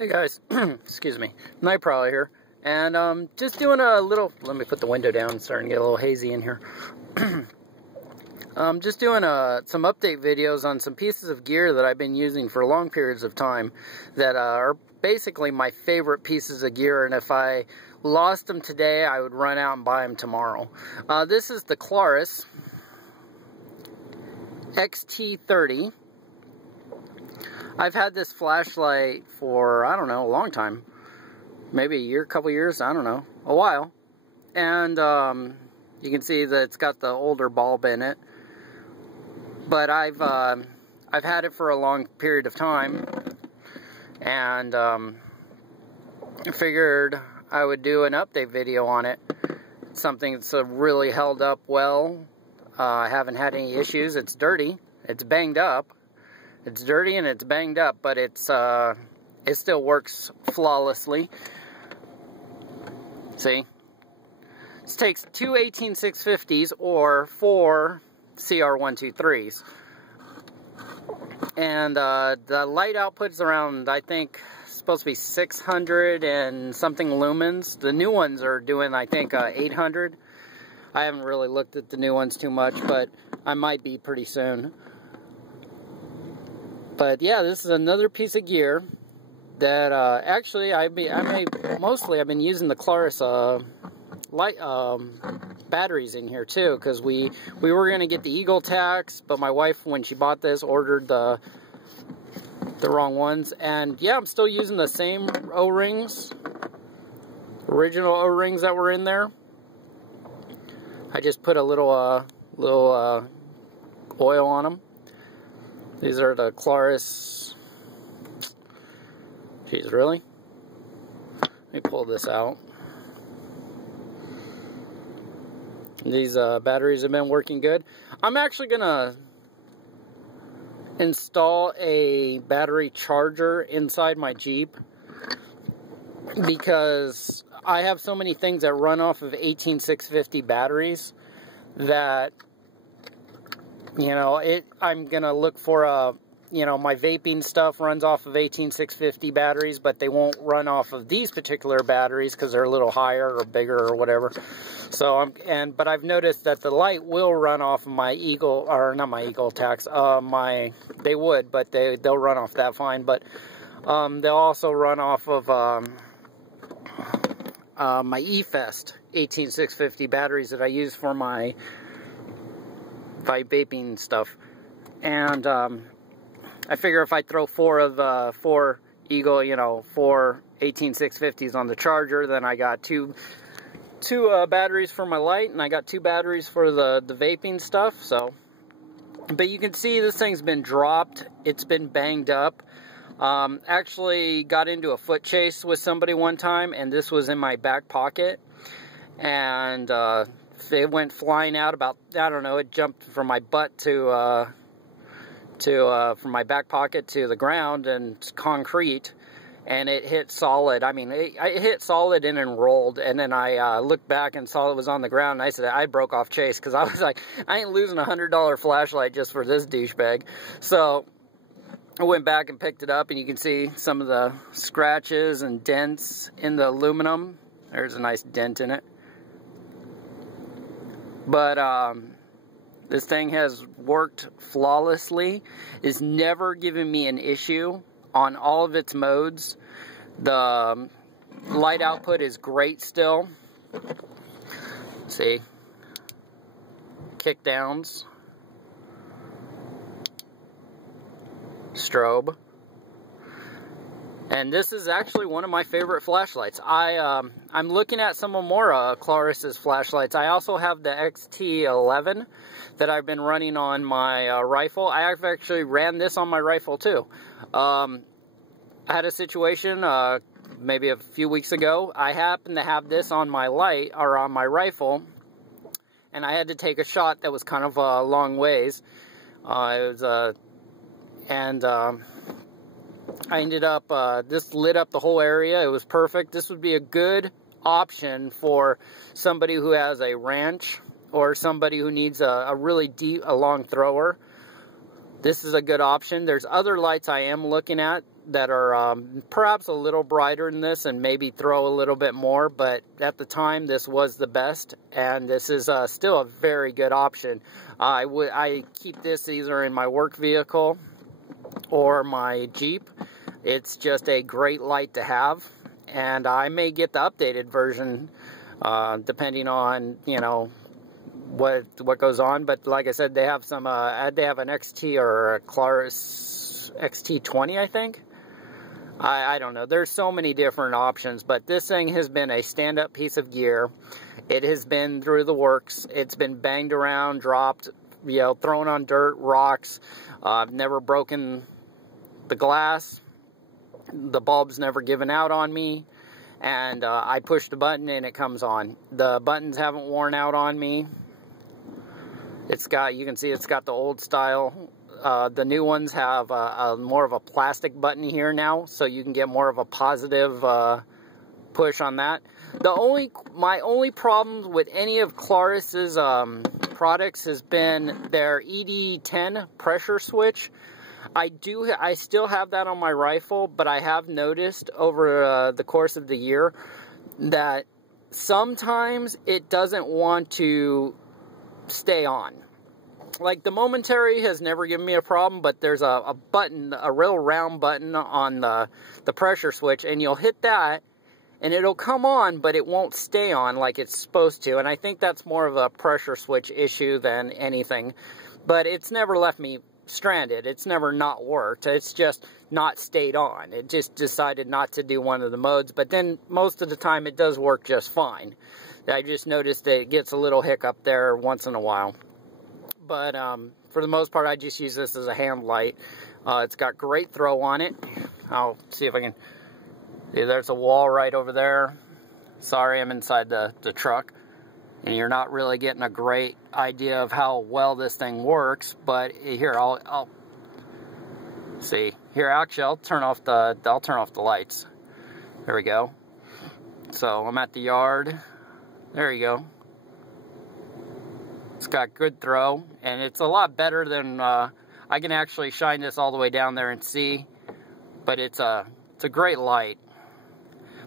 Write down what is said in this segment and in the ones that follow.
Hey guys, excuse me, Night Prowler here, and just doing a little, let me put the window down, it's starting to get a little hazy in here. Just doing some update videos on some pieces of gear that I've been using for long periods of time that are basically my favorite pieces of gear, and if I lost them today, I would run out and buy them tomorrow. This is the Klarus XT30. I've had this flashlight for, I don't know, a long time. Maybe a year, couple years, I don't know, a while. And you can see that it's got the older bulb in it. But I've had it for a long period of time. And I figured I would do an update video on it. It's something that's really held up well. I haven't had any issues. It's dirty. It's banged up. It's dirty and it's banged up, but it still works flawlessly. See? This takes two 18650s or four CR123s. And the light output's around, I think, supposed to be 600 and something lumens. The new ones are doing, I think, 800. I haven't really looked at the new ones too much, but I might be pretty soon. But yeah, this is another piece of gear that actually I've been using the Klarus light batteries in here too, because we were gonna get the Eagle Tax, but my wife, when she bought this, ordered the wrong ones. And yeah, I'm still using the same O-rings, original O-rings that were in there. I just put a little oil on them. These are the Klarus. Jeez, really? Let me pull this out. These batteries have been working good. I'm actually gonna install a battery charger inside my Jeep because I have so many things that run off of 18650 batteries that, you know, I'm gonna look for you know, my vaping stuff runs off of 18650 batteries, but they won't run off of these particular batteries because they're a little higher or bigger or whatever. So but I've noticed that the light will run off of my Eagle, or not my Eagle Tax, they would, but they'll run off that fine. But they'll also run off of my eFest 18650 batteries that I use for my vaping stuff. And I figure if I throw four Eagle, you know, four 18650s on the charger, then I got two batteries for my light, and I got two batteries for the vaping stuff. So, but you can see this thing's been dropped. It's been banged up. Actually got into a foot chase with somebody one time, and this was in my back pocket, and it went flying out about, I don't know, it jumped from my butt from my back pocket to the ground and concrete, and it hit solid. I mean, it hit solid and then rolled, and then I looked back and saw it was on the ground, and I said, I broke off chase, because I was like, I ain't losing a $100 flashlight just for this douchebag. So I went back and picked it up, and you can see some of the scratches and dents in the aluminum. There's a nice dent in it. But this thing has worked flawlessly. It's never given me an issue on all of its modes. The light output is great still. See? Kick downs. Strobe. And this is actually one of my favorite flashlights. I'm looking at some more Klarus's flashlights. I also have the XT11 that I've been running on my rifle. I actually ran this on my rifle too. I had a situation maybe a few weeks ago. I happened to have this on my light, or on my rifle, and I had to take a shot that was kind of a long ways. I ended up, this lit up the whole area. It was perfect. This would be a good option for somebody who has a ranch or somebody who needs a really long thrower. This is a good option. There's other lights I am looking at that are perhaps a little brighter than this and maybe throw a little bit more, but at the time this was the best, and this is still a very good option. I keep this either in my work vehicle or my Jeep. It's just a great light to have, and I may get the updated version depending on, you know, what goes on. But like I said, they have some they have an XT or a Klarus XT20, I think. I don't know. There's so many different options, but this thing has been a stand-up piece of gear. It has been through the works. It's been banged around, dropped, you know, thrown on dirt, rocks. I've never broken the glass. The bulb's never given out on me. And I push the button and it comes on. The buttons haven't worn out on me. It's got, you can see it's got the old style. The new ones have more of a plastic button here now, so you can get more of a positive push on that. My only problems with any of Klarus's products has been their ED10 pressure switch. I still have that on my rifle, but I have noticed over the course of the year that sometimes it doesn't want to stay on. Like, the momentary has never given me a problem, but there's a button, a real round button on the pressure switch, and you'll hit that, and it'll come on, but it won't stay on like it's supposed to. And I think that's more of a pressure switch issue than anything. But it's never left me stranded. It's never not worked. It's just not stayed on. It just decided not to do one of the modes, but then most of the time it does work just fine. I just noticed that it gets a little hiccup there once in a while. But for the most part, I just use this as a hand light. It's got great throw on it. I'll see if I can... See, there's a wall right over there. Sorry, I'm inside the truck. And you're not really getting a great idea of how well this thing works. But here, I'll see. Here, actually, I'll turn off the lights. There we go. So I'm at the yard. There you go. It's got good throw, and it's a lot better than, I can actually shine this all the way down there and see, but it's a great light.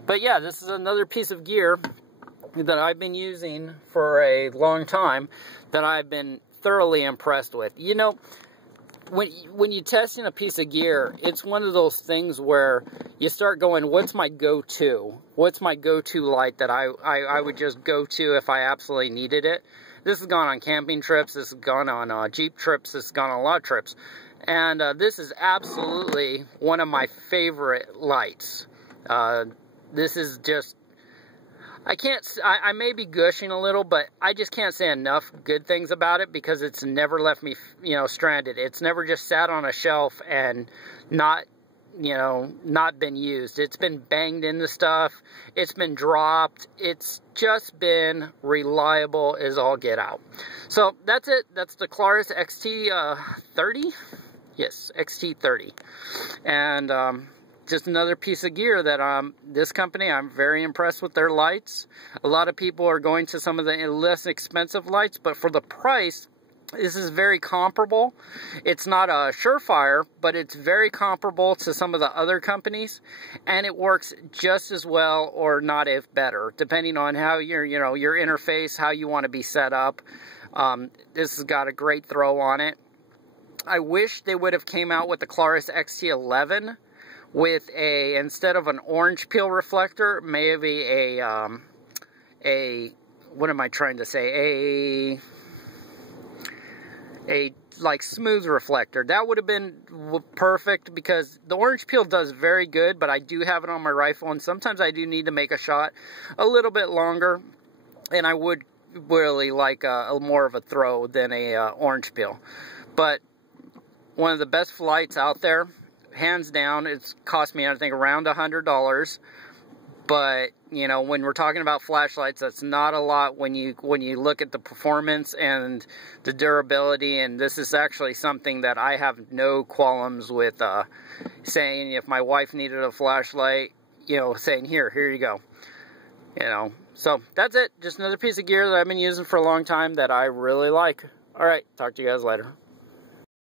But yeah, this is another piece of gear that I've been using for a long time that I've been thoroughly impressed with. You know, when you're testing a piece of gear, it's one of those things where you start going, what's my go-to? What's my go-to light that I would just go to if I absolutely needed it? This has gone on camping trips, this has gone on Jeep trips, this has gone on a lot of trips. And this is absolutely one of my favorite lights. This is just, I may be gushing a little, but I just can't say enough good things about it because it's never left me, you know, stranded. It's never just sat on a shelf and not, you know, not been used. It's been banged into stuff. It's been dropped. It's just been reliable as all get out. So that's it. That's the Klarus XT30. Yes, XT30. And just another piece of gear that this company, I'm very impressed with their lights. A lot of people are going to some of the less expensive lights, but for the price, this is very comparable. It's not a surefire, but it's very comparable to some of the other companies, and it works just as well, or not if better, depending on how your interface, how you want to be set up. This has got a great throw on it. I wish they would have came out with the Klarus XT11 with instead of an orange peel reflector, maybe what am I trying to say? A like smooth reflector. That would have been perfect because the orange peel does very good, but I do have it on my rifle, and sometimes I do need to make a shot a little bit longer, and I would really like a more of a throw than a orange peel. But one of the best flights out there, hands down. It's cost me, I think, around $100. But, you know, when we're talking about flashlights, that's not a lot when you look at the performance and the durability. And this is actually something that I have no qualms with saying, if my wife needed a flashlight, you know, saying, here you go. You know, so that's it. Just another piece of gear that I've been using for a long time that I really like. All right, talk to you guys later.